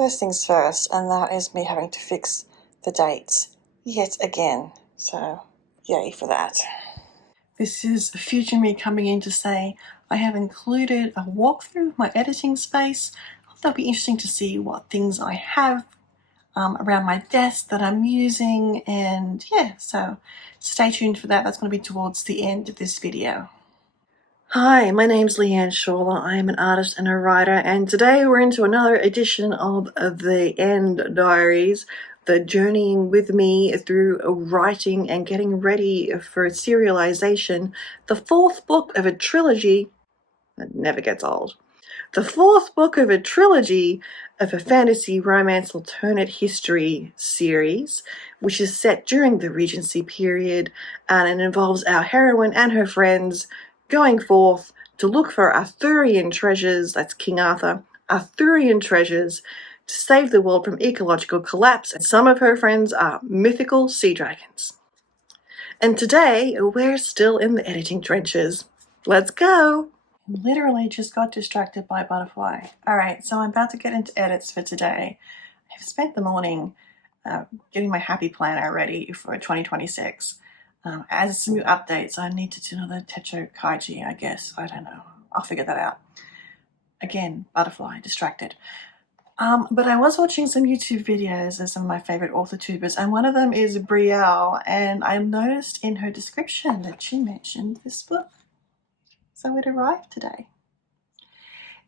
First things first, and that is me having to fix the dates yet again. So, yay for that. This is future me coming in to say I have included a walkthrough of my editing space. I thought that'd be interesting to see what things I have around my desk that I'm using, and yeah, so stay tuned for that. That's going to be towards the end of this video. Hi, my name's Shawler. I am an artist and a writer, and today we're into another edition of the End Diaries, the journeying with me through writing and getting ready for serialization, the fourth book of a trilogy that never gets old. The fourth book of a trilogy of a fantasy romance alternate history series, which is set during the Regency period, and it involves our heroine and her friends going forth to look for Arthurian treasures, that's King Arthur, Arthurian treasures, to save the world from ecological collapse, and some of her friends are mythical sea dragons. And today, we're still in the editing trenches. Let's go! Literally just got distracted by a butterfly. Alright, so I'm about to get into edits for today. I've spent the morning getting my happy planner ready for 2026. As some new updates, I need to do another Techo Kaiji, I guess. I don't know. I'll figure that out. Again, butterfly, distracted. But I was watching some YouTube videos of some of my favorite author tubers, and one of them is Brielle, and I noticed in her description that she mentioned this book. So it arrived today.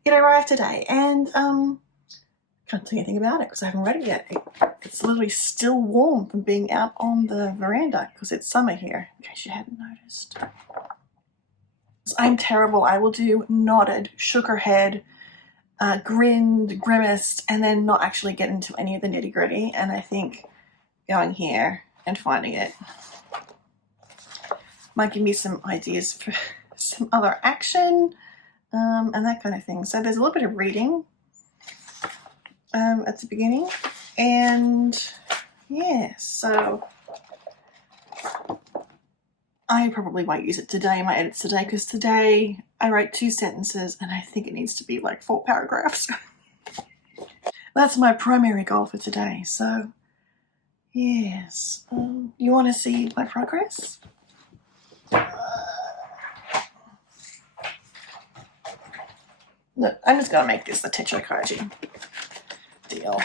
And can't say anything about it because I haven't read it yet. It's literally still warm from being out on the veranda because it's summer here, in case you hadn't noticed. I'm terrible. I will do nodded, shook her head, grinned, grimaced, and then not actually get into any of the nitty gritty. And I think going here and finding it might give me some ideas for some other action and that kind of thing. So there's a little bit of reading at the beginning, and yeah, so I probably won't use it today in my edits today, because today I wrote 2 sentences and I think it needs to be like 4 paragraphs. That's my primary goal for today. So yes, you want to see my progress? Look, I'm just going to make this the Techo Kaiji deal.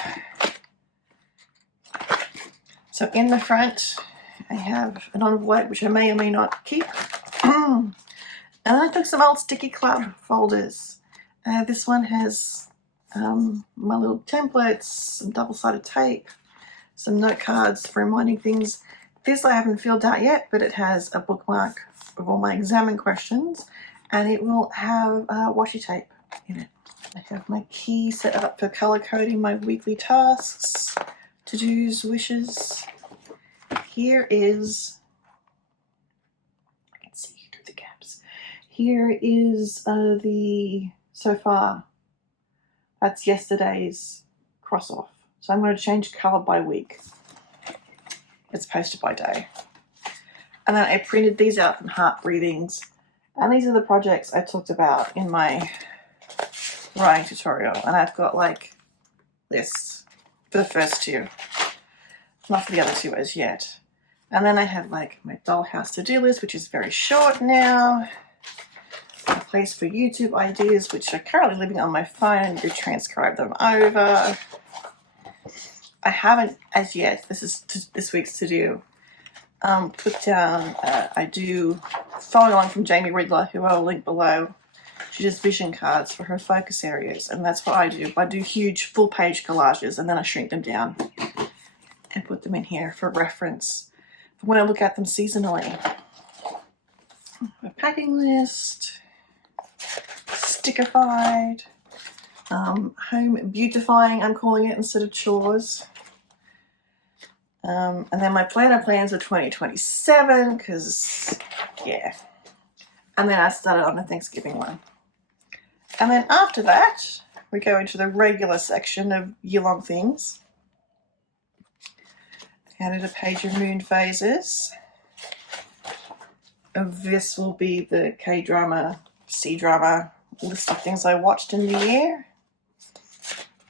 So in the front, I have an envelope, which I may or may not keep. And I took some old Sticky Club folders. This one has my little templates, some double-sided tape, some note cards for reminding things. This I haven't filled out yet, but it has a bookmark of all my examen questions, and it will have washi tape in it. I have my key set up for color coding my weekly tasks, to-dos, wishes. Here is, I can see through the gaps. Here is so far, that's yesterday's cross off. So I'm going to change color by week. It's posted by day. And then I printed these out from Heart Breathings. And these are the projects I talked about in my writing tutorial, and I've got like this for the first 2, not for the other 2 as yet. And then I have like my dollhouse to-do list, which is very short now, a place for YouTube ideas, which are currently living on my phone. I need to transcribe them over. I haven't as yet, this is this week's to-do, put down, I do, following on from Jamie Riddler, who I'll link below. She does vision cards for her focus areas, and that's what I do. I do huge full-page collages, and then I shrink them down and put them in here for reference for when I look at them seasonally. A packing list, stickified, home beautifying, I'm calling it, instead of chores. And then my planner plans are 2027, because, yeah. And then I started on the Thanksgiving one. And then after that, we go into the regular section of year-long things. Added a page of moon phases. This will be the K-drama, C-drama list of things I watched in the year.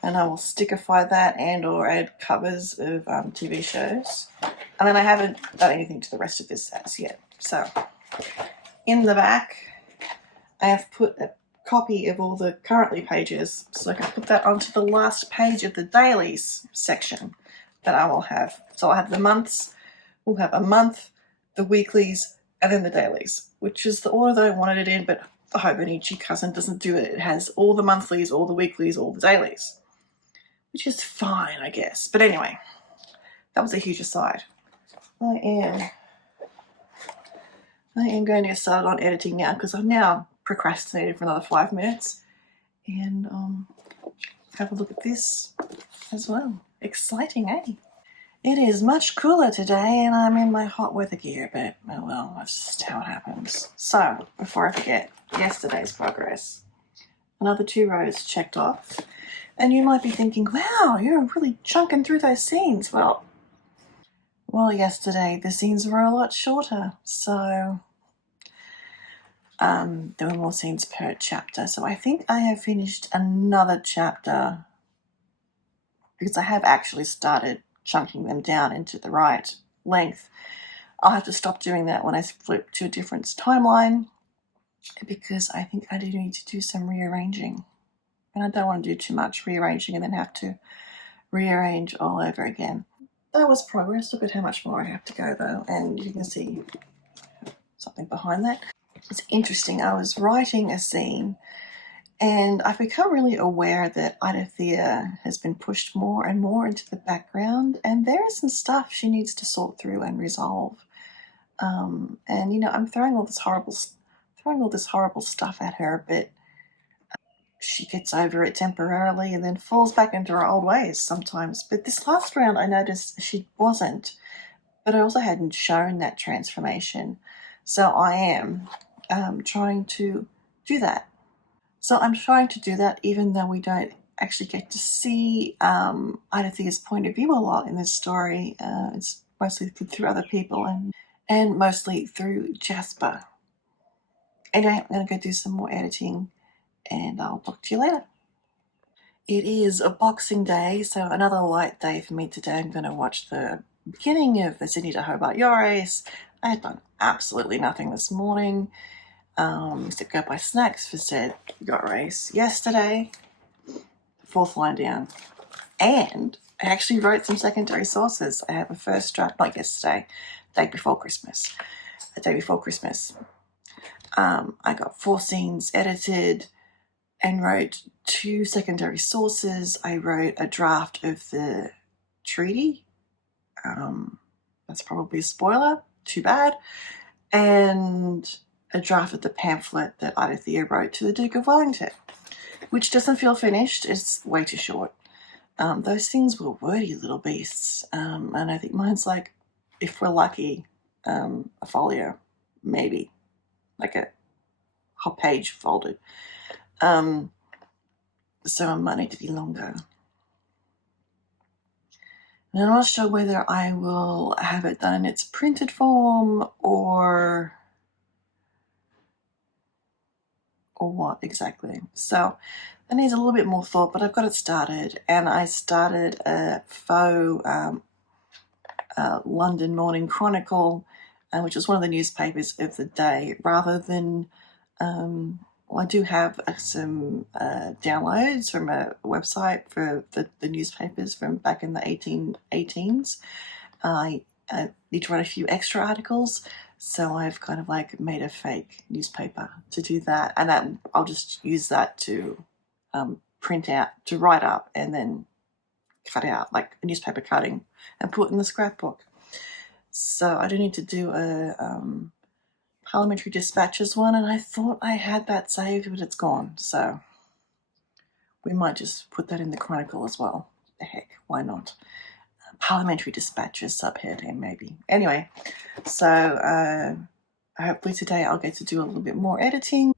and I will stickerify that and or add covers of TV shows. And then I haven't done anything to the rest of this as yet. So in the back, I have put a copy of all the currently pages, so I can put that onto the last page of the dailies section that I will have. So I'll have the months, we'll have a month, the weeklies, and then the dailies, which is the order that I wanted it in, but the Hobonichi cousin doesn't do it. It has all the monthlies, all the weeklies, all the dailies, which is fine, I guess. But anyway, that was a huge aside. I am going to get started on editing now because I've now procrastinated for another 5 minutes and have a look at this as well. Exciting, eh? It is much cooler today and I'm in my hot weather gear, but oh well, that's just how it happens. So, before I forget, yesterday's progress. Another 2 rows checked off. And you might be thinking, wow, you're really chunking through those scenes. Well, yesterday the scenes were a lot shorter, so there were more scenes per chapter. So I think I have finished another chapter because I have actually started chunking them down into the right length. I'll have to stop doing that when I flip to a different timeline because I think I do need to do some rearranging. And I don't want to do too much rearranging and then have to rearrange all over again. That was progress. Look at how much more I have to go though, and you can see something behind that. It's interesting. I was writing a scene and I've become really aware that Idathea has been pushed more and more into the background, and there is some stuff she needs to sort through and resolve. And you know, I'm throwing all this horrible stuff at her, but she gets over it temporarily and then falls back into her old ways sometimes. But this last round I noticed she wasn't, but I also hadn't shown that transformation. So I am trying to do that. Even though we don't actually get to see Idathea's point of view a lot in this story. It's mostly through other people and mostly through Jasper. Anyway, I'm going to go do some more editing and I'll talk to you later. It is a Boxing Day, so another light day for me today. I'm going to watch the beginning of the Sydney to Hobart yacht race. I had done absolutely nothing this morning except go buy snacks for said yacht race yesterday, 4th line down. And I actually wrote some secondary sources. I have a first draft, not yesterday, the day before Christmas. I got 4 scenes edited and wrote 2 secondary sources. I wrote a draft of the treaty. That's probably a spoiler, too bad. And a draft of the pamphlet that Idathea wrote to the Duke of Wellington, which doesn't feel finished. It's way too short. Those things were wordy little beasts. And I think mine's like, if we're lucky, a folio, maybe, like a whole page folded. So I might need to be longer. And I'm not sure whether I will have it done in its printed form or what exactly. So that needs a little bit more thought, but I've got it started. And I started a faux London Morning Chronicle, which is one of the newspapers of the day, rather than I do have some downloads from a website for the newspapers from back in the 1818s. I need to write a few extra articles, so I've kind of like made a fake newspaper to do that, and I'll just use that to print out, to write up, and then cut out like a newspaper cutting and put in the scrapbook. So I do need to do a Parliamentary Dispatches one, and I thought I had that saved, but it's gone. So we might just put that in the Chronicle as well. The heck, why not? Parliamentary Dispatches subheading, maybe. Anyway, so hopefully today I'll get to do a little bit more editing.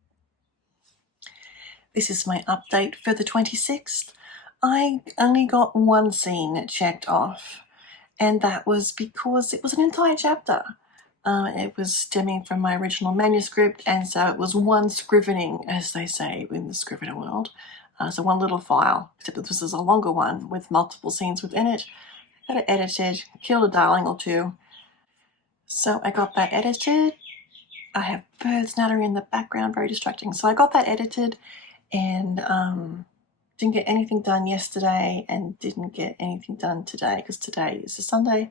This is my update for the 26th. I only got 1 scene checked off, and that was because it was an entire chapter. It was stemming from my original manuscript, and so it was one scrivening, as they say in the scrivener world. So one little file, except that this is a longer one with multiple scenes within it. Got it edited, killed a darling or two. So I got that edited. I have birds nattering in the background, very distracting. So I got that edited and didn't get anything done yesterday and didn't get anything done today because today is a Sunday.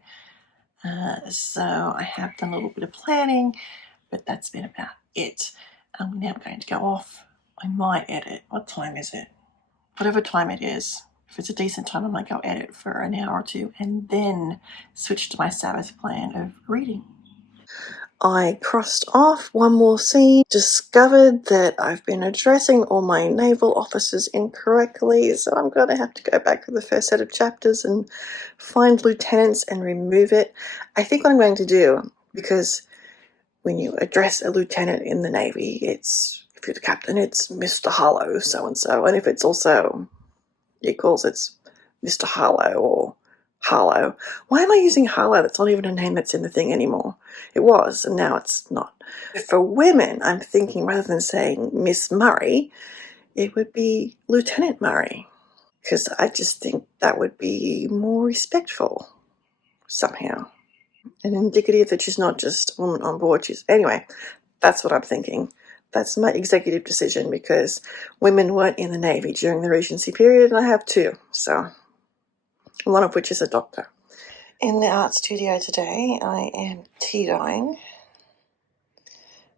So I have done a little bit of planning, but that's been about it. Now I'm going to go off. I might edit. What time is it? Whatever time it is. If it's a decent time, I might go edit for an hour or two and then switch to my Sabbath plan of reading. I crossed off one more scene, discovered that I've been addressing all my naval officers incorrectly, so I'm going to have to go back to the first set of chapters and find lieutenants and remove it. I think what I'm going to do, because when you address a lieutenant in the Navy, if you're the captain, it's Mr. Harlow, so-and-so, and if it's also equals, it's Mr. Harlow or Harlow. Why am I using Harlow? That's not even a name that's in the thing anymore. It was, and now it's not. For women, I'm thinking rather than saying Miss Murray, it would be Lieutenant Murray, because I just think that would be more respectful somehow, and indicative that she's not just a woman on board. Anyway, that's what I'm thinking. That's my executive decision, because women weren't in the Navy during the Regency period, and I have two, so one of which is a doctor. In the art studio today, I am tea dyeing.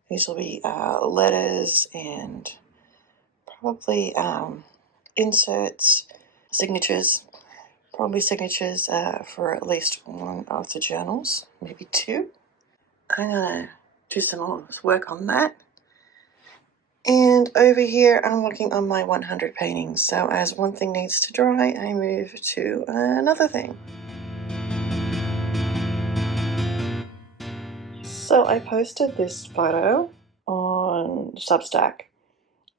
These will be letters and probably inserts, signatures, probably signatures for at least one of the journals, maybe two. I'm going to do some more work on that. And over here, I'm working on my 100 paintings. So as one thing needs to dry, I move to another thing. So I posted this photo on Substack,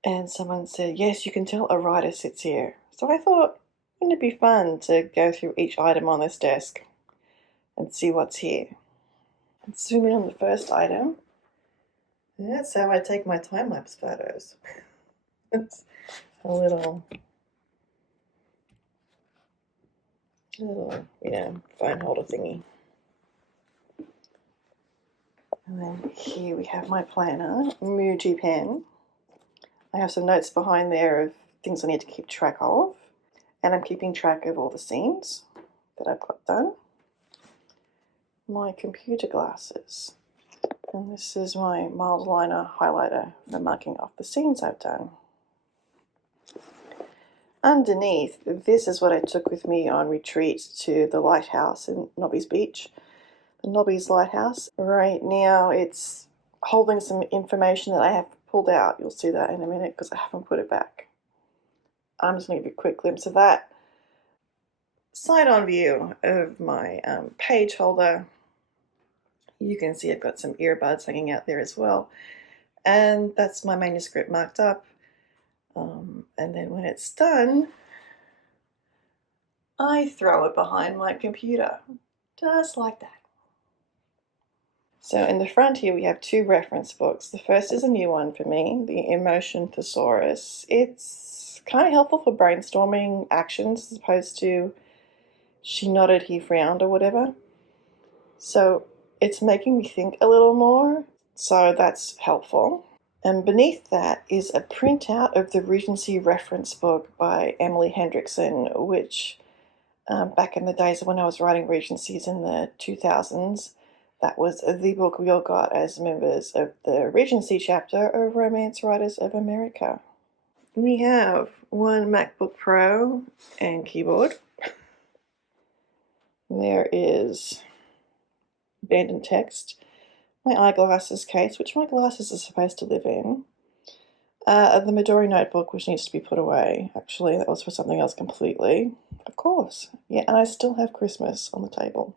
and someone said, yes, you can tell a writer sits here. So I thought, wouldn't it be fun to go through each item on this desk and see what's here? And zoom in on the first item. That's how I take my time-lapse photos. It's a little, phone holder thingy. And then here we have my planner, Muji pen. I have some notes behind there of things I need to keep track of. And I'm keeping track of all the scenes that I've got done. My computer glasses. And this is my mild liner highlighter for marking off the scenes I've done. Underneath, this is what I took with me on retreat to the lighthouse in Nobby's Beach. The Nobby's Lighthouse. Right now it's holding some information that I have pulled out. You'll see that in a minute because I haven't put it back. I'm just going to give you a quick glimpse of that. Side-on view of my page holder. You can see I've got some earbuds hanging out there as well. And that's my manuscript marked up. And then when it's done, I throw it behind my computer, just like that. So in the front here we have two reference books. The first is a new one for me, the Emotion Thesaurus. It's kind of helpful for brainstorming actions as opposed to she nodded, he frowned or whatever. So it's making me think a little more, so that's helpful. And beneath that is a printout of the Regency reference book by Emily Hendrickson, which back in the days when I was writing Regencies in the 2000s, that was the book we all got as members of the Regency chapter of Romance Writers of America. We have one MacBook Pro and keyboard. There is abandoned text. My eyeglasses case, which my glasses are supposed to live in. The Midori notebook, which needs to be put away. Actually, that was for something else completely. Of course. Yeah, and I still have Christmas on the table.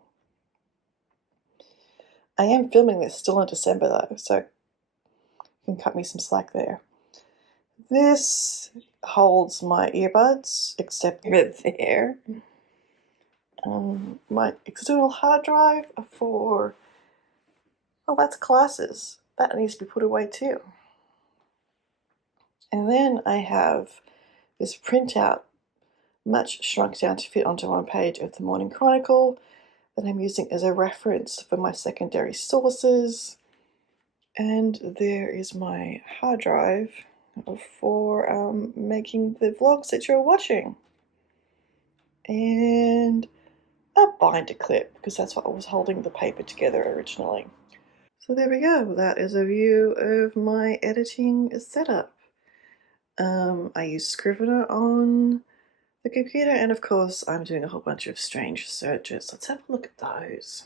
I am filming this still in December though, so you can cut me some slack there. This holds my earbuds, except they're there. My external hard drive for, well, that's classes. That needs to be put away too. And then I have this printout much shrunk down to fit onto one page of the Morning Chronicle that I'm using as a reference for my secondary sources. And there is my hard drive for making the vlogs that you're watching. And a binder clip, because that's what was holding the paper together originally. So there we go. That is a view of my editing setup. I use Scrivener on the computer, and of course I'm doing a whole bunch of strange searches. Let's have a look at those.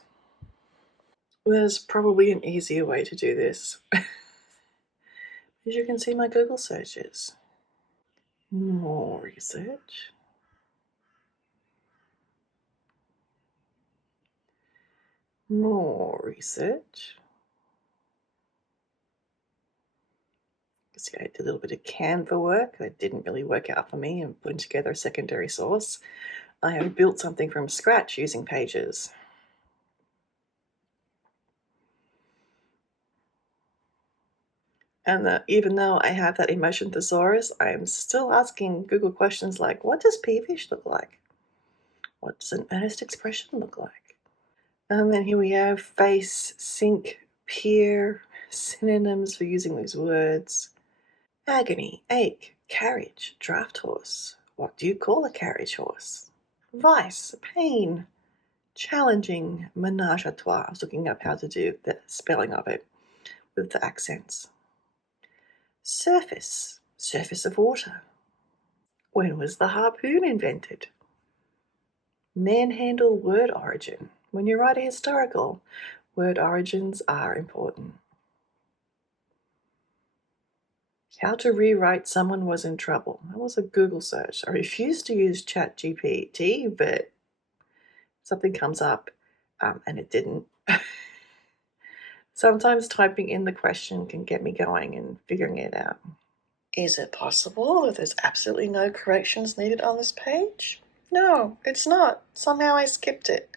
There's probably an easier way to do this. As you can see my Google searches. More research. More research. See, I did a little bit of Canva work that didn't really work out for me and putting together a secondary source. I have built something from scratch using Pages. And even though I have that emotion thesaurus, I'm still asking Google questions like, what does peevish look like? What does an earnest expression look like? And then here we have face, sink, peer, synonyms for using those words. Agony, ache, carriage, draft horse. What do you call a carriage horse? Vice, pain, challenging, menage a trois. I was looking up how to do the spelling of it with the accents. Surface, surface of water. When was the harpoon invented? Manhandle word origin. When you write a historical, word origins are important. How to rewrite someone was in trouble. That was a Google search. I refused to use ChatGPT, but something comes up and it didn't. Sometimes typing in the question can get me going and figuring it out. Is it possible that there's absolutely no corrections needed on this page? No, it's not. Somehow I skipped it.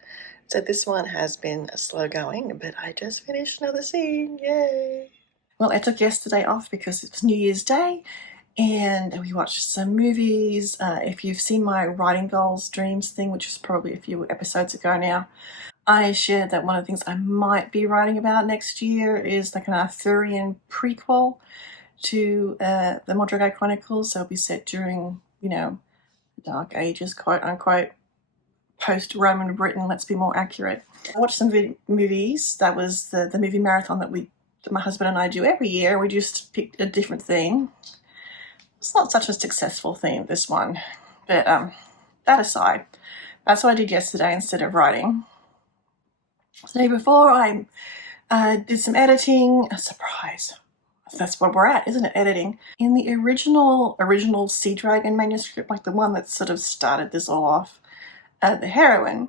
So this one has been slow going, but I just finished another scene. Yay! Well, I took yesterday off because it's New Year's Day and we watched some movies. If you've seen my writing goals, dreams thing, which was probably a few episodes ago now, I shared that one of the things I might be writing about next year is like an Arthurian prequel to the Mondragon Chronicles. So it'll be set during, the Dark Ages, quote unquote, post-Roman Britain, let's be more accurate. I watched some movies. That was the movie marathon that my husband and I do every year. We just picked a different theme. It's not such a successful theme, this one. But that aside, that's what I did yesterday instead of writing. The day before, I did some editing. A surprise. That's where we're at, isn't it? Editing. In the original Sea Dragon manuscript, like the one that sort of started this all off, the heroine,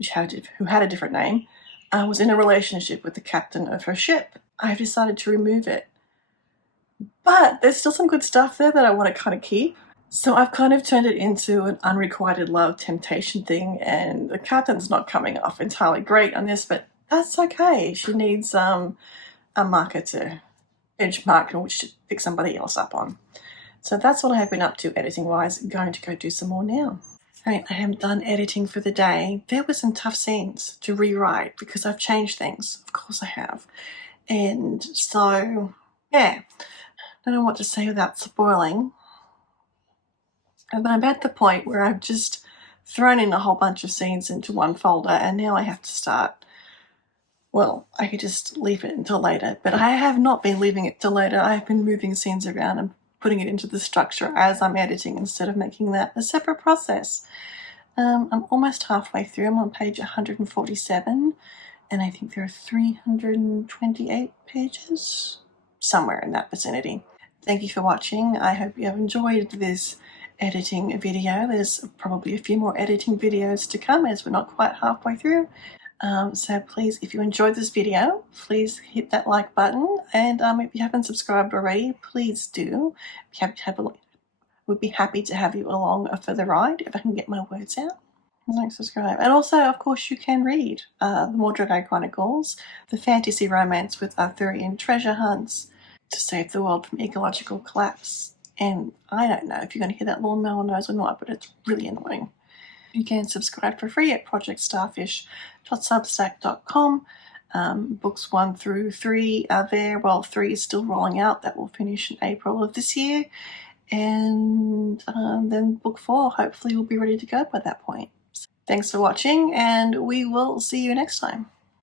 who had a different name, was in a relationship with the captain of her ship. I've decided to remove it. But there's still some good stuff there that I want to kind of keep. So I've kind of turned it into an unrequited love temptation thing, and the captain's not coming off entirely great on this, but that's okay. She needs a marker to benchmark in which to pick somebody else up on. So that's what I have been up to editing-wise. Going to go do some more now. Right, I am done editing for the day. There were some tough scenes to rewrite because I've changed things. Of course I have. And so, yeah, I don't know what to say without spoiling. But I'm at the point where I've just thrown in a whole bunch of scenes into one folder, and now I have to start. Well, I could just leave it until later, but I have not been leaving it till later. I've been moving scenes around and putting it into the structure as I'm editing instead of making that a separate process. I'm almost halfway through. I'm on page 147, and I think there are 328 pages, somewhere in that vicinity. Thank you for watching. I hope you have enjoyed this editing video. There's probably a few more editing videos to come as we're not quite halfway through. So please, if you enjoyed this video, please hit that like button. And if you haven't subscribed already, please do. We'd be happy to have you along for the ride if I can get my words out. Like, subscribe. And also, of course, you can read the Mondragon Chronicles, the fantasy romance with Arthurian treasure hunts to save the world from ecological collapse. And I don't know if you're going to hear that lawnmower noise or not, but it's really annoying. You can subscribe for free at projectstarfish.substack.com. Books 1 through 3 are there. Well, 3 is still rolling out. That will finish in April of this year. And then book 4 hopefully will be ready to go by that point. Thanks for watching, and we will see you next time.